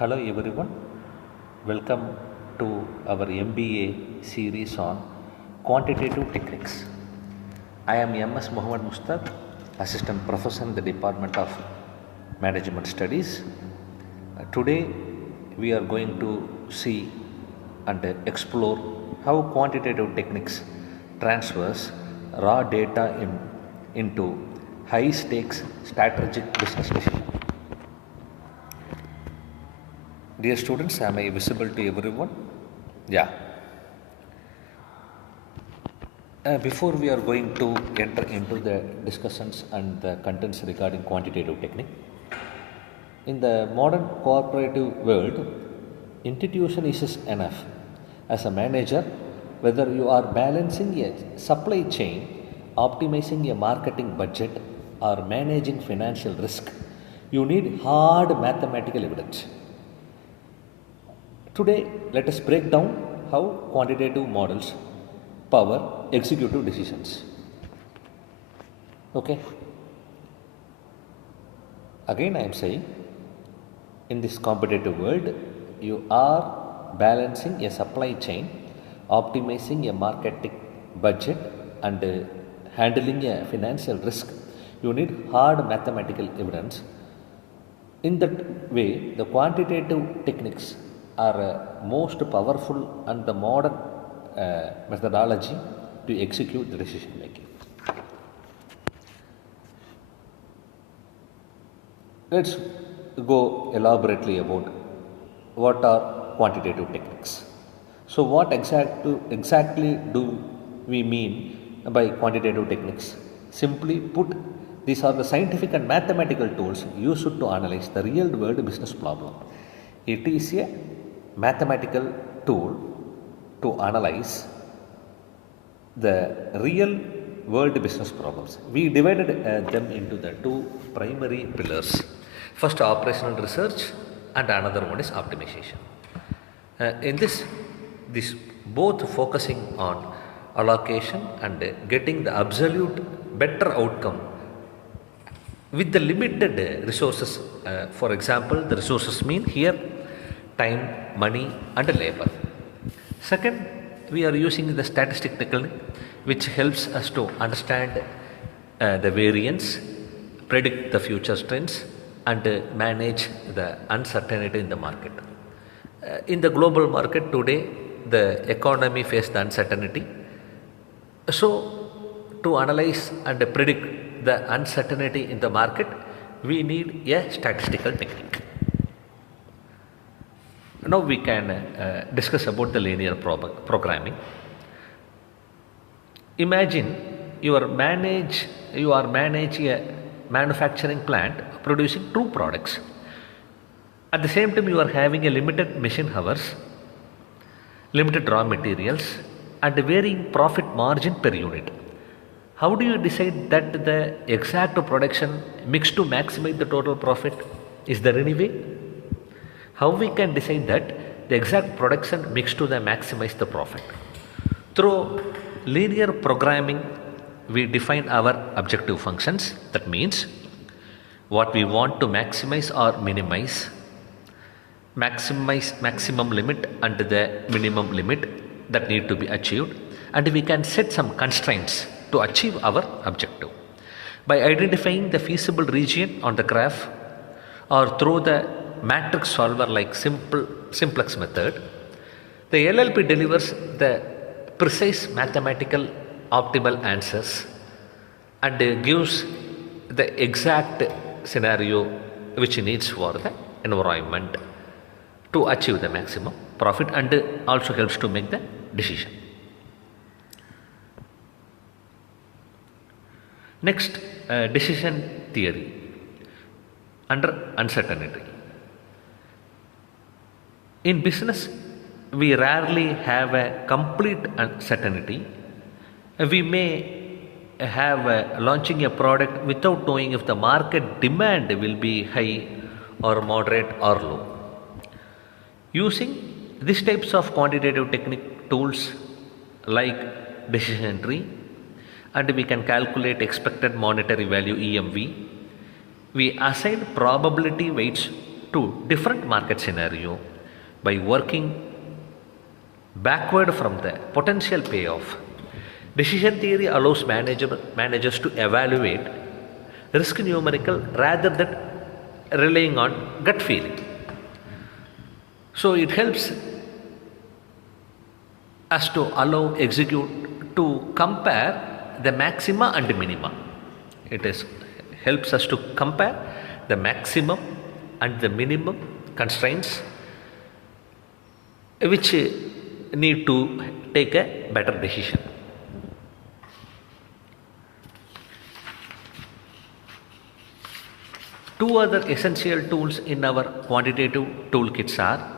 Hello everyone, welcome to our MBA series on Quantitative Techniques. I am MS Muhammad Mustaq, Assistant Professor in the Department of Management Studies. Today we are going to see and explore how quantitative techniques transfers raw data into high stakes strategic business decisions. Dear students, am I visible to everyone? Yeah. Before we are going to enter into the discussions and the contents regarding quantitative technique, in the modern cooperative world, institution is enough. As a manager, whether you are balancing a supply chain, optimizing a marketing budget, or managing financial risk, you need hard mathematical evidence. Today, let us break down how quantitative models power executive decisions. Okay. Again, I am saying, in this competitive world, you are balancing a supply chain, optimizing a marketing budget, and handling a financial risk. You need hard mathematical evidence. In that way, the quantitative techniques are most powerful and the modern methodology to execute the decision making. Let's go elaborately about what are quantitative techniques. So, what exactly do we mean by quantitative techniques? Simply put, these are the scientific and mathematical tools used to analyze the real world business problem. It is a mathematical tool to analyze the real world business problems. We divided them into the two primary pillars. First, operational research, and another one is optimization. In this both focusing on allocation and getting the absolute better outcome with the limited resources. For example, the resources mean here time, money, and labor. Second, we are using the statistic technique, which helps us to understand the variance, predict the future trends, and manage the uncertainty in the market. In the global market today, the economy faces the uncertainty. So, to analyze and predict the uncertainty in the market, we need a statistical technique. Now we can discuss about the linear programming. Imagine you are manage a manufacturing plant producing two products. At the same time, you are having a limited machine hours, limited raw materials, and varying profit margin per unit. How do you decide that the exact production mix to maximize the total profit? Is there any way? How we can decide that the exact production mix to the maximize the profit? Through linear programming, we define our objective functions. That means what we want to maximize or minimize, maximum limit and the minimum limit that need to be achieved, and we can set some constraints to achieve our objective by identifying the feasible region on the graph or through the matrix solver like simplex method. The LLP delivers the precise mathematical optimal answers and gives the exact scenario which needs for the environment to achieve the maximum profit, and also helps to make the decision. Next, decision theory under uncertainty. In business, we rarely have a complete uncertainty. We may have launching a product without knowing if the market demand will be high or moderate or low. Using these types of quantitative technique tools like decision tree, and we can calculate expected monetary value EMV. We assign probability weights to different market scenario by working backward from the potential payoff. Decision theory allows managers to evaluate risk numerical rather than relying on gut feeling. So it helps us to allow execute to compare the maxima and minima. It is helps us to compare the maximum and the minimum constraints which need to take a better decision. Two other essential tools in our quantitative toolkits are